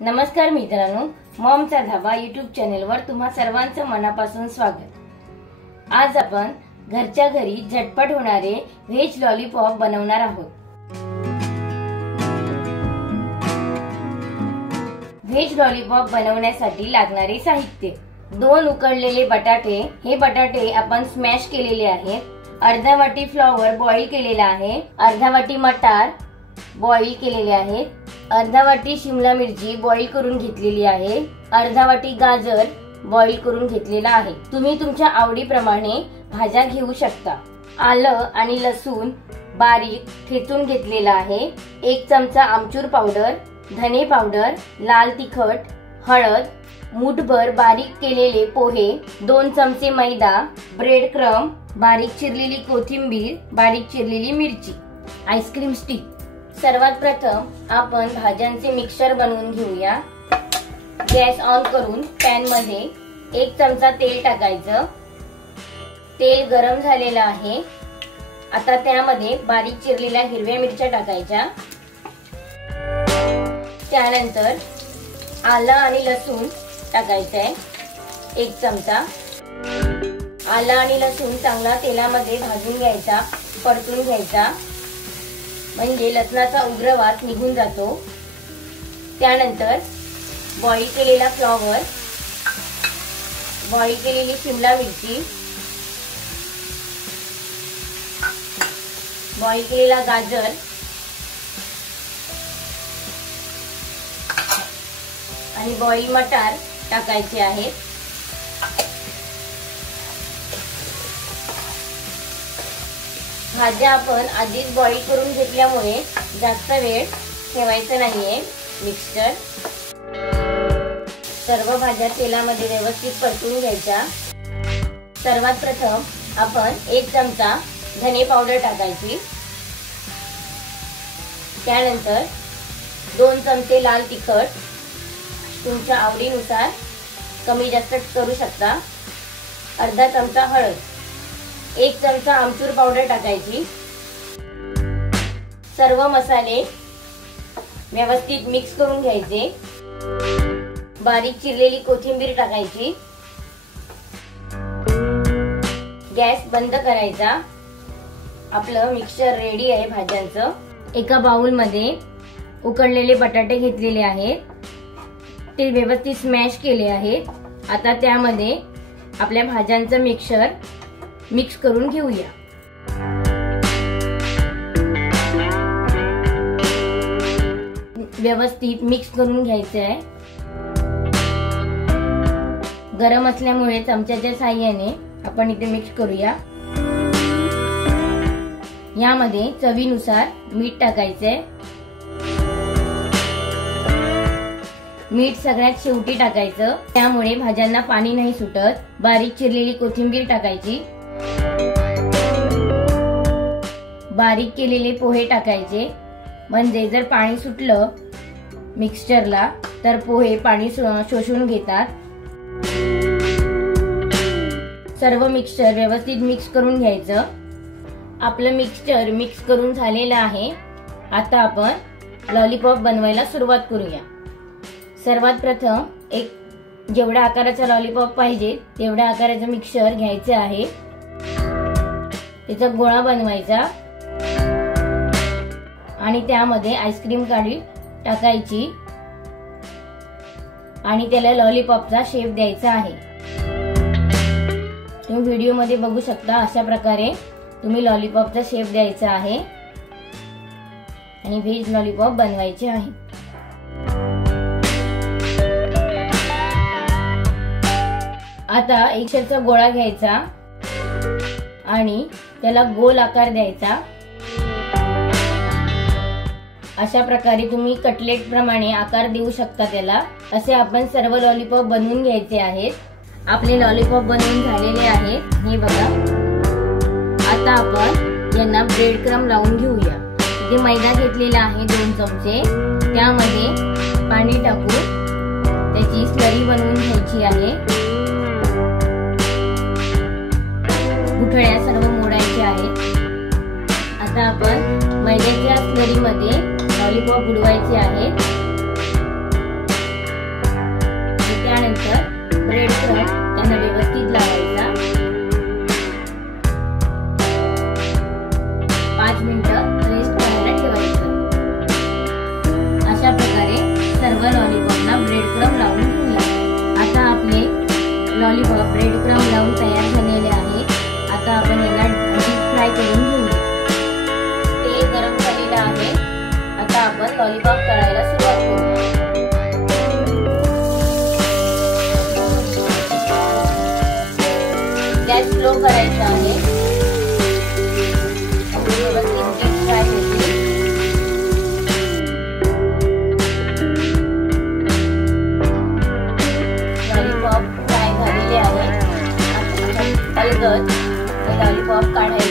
नमस्कार मित्रांनो, मॉमचा धाबा YouTube चॅनेलवर तुम्हा सर्वांचं मनापासून स्वागत। आज आपण घरच्या घरी झटपट होणारे व्हेज लॉलीपॉप बनवणार आहोत। व्हेज लॉलीपॉप बनवण्यासाठी लागणारे साहित्य: 2 उकडलेले बटाटे। हे बटाटे आपण स्मॅश केलेले आहेत। अर्धा वाटी फ्लॉवर बॉईल केलेला आहे। अर्धा वाटी मटार बॉईल केलेले आहेत। अर्धा वाटी शिमला मिरची बॉईल करून घेतलेली आहे। अर्धा वाटी गाजर बॉईल करून घेतलेला आहे। तुम्ही तुमच्या आवडीप्रमाणे भाज्या घेऊ शकता। आलं आणि लसूण बारीक ठेचून घेतलेला आहे। 1 चमचा आमचूर पावडर, धने पावडर, लाल तिखट, हळद, मुठभर बारीक केलेले पोहे, 2 चमचे मैदा, ब्रेड क्रम, बारीक चिरलेली कोथिंबीर, बारीक चिरलेली मिरची, आईस्क्रीम स्टिक। सर्वात प्रथम आपण भाज्यांचे मिक्सचर बनवून घेऊया। गॅस ऑन करून पॅन मध्ये 1 चमचा तेल टाकायचं। तेल गरम झालेलं आहे। आता त्यामध्ये बारीक चिरलेल्या हिरव्या मिरच्या टाकायच्या। त्यानंतर आलं आणि लसूण टाकायचंय 1 चमचा। आलं आणि लसूण चांगला तेलामध्ये भाजून घ्यायचा, परतून घ्यायचा, म्हणजे लसणाचा उग्र वास निघून जातो। त्यानंतर बॉईल केलेला फ्लॉवर, बॉईल केलेली शिमला मिरची, बॉईल केलेला गाजर आणि बॉईल मटार टाकायचे आहेत। भाज्या आपण आधीच बॉईल करून घेतल्यामुळे जास्त वेळ ठेवायचं नाहीये। मिक्सचर सर्व भाज्या तेलामध्ये व्यवस्थित परतून घ्यायच्या। सर्वात प्रथम आपण 1 चमचा धने पावडर टाकायची। त्यानंतर 2 चमचे लाल तिखट, तुमच्या आवडीनुसार कमी जास्त करू शकता। अर्धा चमचा हळद, 1 चमचा आमचूर पावडर टाकायची। सर्व मसाले व्यवस्थित मिक्स करून घ्यायचे। बारीक चिरलेली कोथिंबीर टाकायची। गॅस बंद करायचा। आपलं मिक्सचर रेडी आहे भाज्यांचं। एका बाउल मध्ये उकडलेले बटाटे घेतलेले आहेत, ते व्यवस्थित स्मॅश केले आहेत। आता त्यामध्ये आपल्या भाज्यांचं मिक्सचर मिक्स करून घेऊया। व्यवस्थित मिक्स करून घ्यायचं आहे। गरम असल्यामुळे चमच्याच्या साहाय्याने आपण इथे मिक्स करूया। यामध्ये चवीनुसार मीठ टाकायचंय। मीठ सगळ्यात शेवटी टाकायचं, त्यामुळे भाज्यांना पाणी नाही सुटत। बारीक चिरलेली कोथिंबीर टाकायची। बारीक केलेले पोहे टाकायचे, म्हणजे जर पाणी सुटलं मिक्सचरला तर पोहे पाणी शोषून घेतात। सर्व मिक्सचर व्यवस्थित मिक्स करून घ्यायचं। आपलं मिक्सचर मिक्स करून झालेलं आहे। आता आपण लॉलीपॉप बनवायला सुरुवात करूया। सर्वात प्रथम जेवढ्या आकाराचा लॉलीपॉप पाहिजे तेवढ्या आकाराचं मिक्सचर घ्यायचं आहे। त्याचा गोळा बनवायचा आणि त्यामध्ये आईस्क्रीम काडी टाकायची आणि त्याला लॉलीपॉपचा शेप द्यायचा आहे। तुम्ही व्हिडिओ मध्ये बघू शकता, अशा प्रकारे तुम्ही लॉलीपॉपचा शेप द्यायचा आहे आणि व्हेज लॉलीपॉप बनवायचे आहे। आता एक शेपचा गोळा घ्यायचा आणि त्याला गोल आकार द्यायचा। अशा प्रकारे तुम्ही कटलेट प्रमाणे आकार देऊ शकता त्याला। असे आपण सर्व लॉलीपॉप बनवून घ्यायचे आहेत। आपले लॉलीपॉप बनवून झालेले आहेत, हे बघा। आता आपण यांना ब्रेड क्रम लावून घेऊया। इथे मैदा घेतलेला आहे 2 चमचे, त्यामध्ये पाणी टाकून त्याची स्लरी बनवून घ्यायची आहे। गुठळ्या सर्व मोडायच्या आहेत। आता आपण मैद्याच्या स्लरी मध्ये लॉलीपॉप बुडवायचे आहेत। लॉलीपॉप ब्रेड क्रम्ब लावून तयार झालेले आहे। आता आपण याला डीप फ्राय करून घेऊ। तेल गरम झालेलं आहे। आता आपण लॉलीपॉप तळायला सुरुवात करूया। गॅस स्लो करायचा आहे। व्यवस्थित डीप फ्राय होतील। लॉलीपॉप फ्राय झालेले आहे। आता अलगद हे लॉलीपॉप काढायचे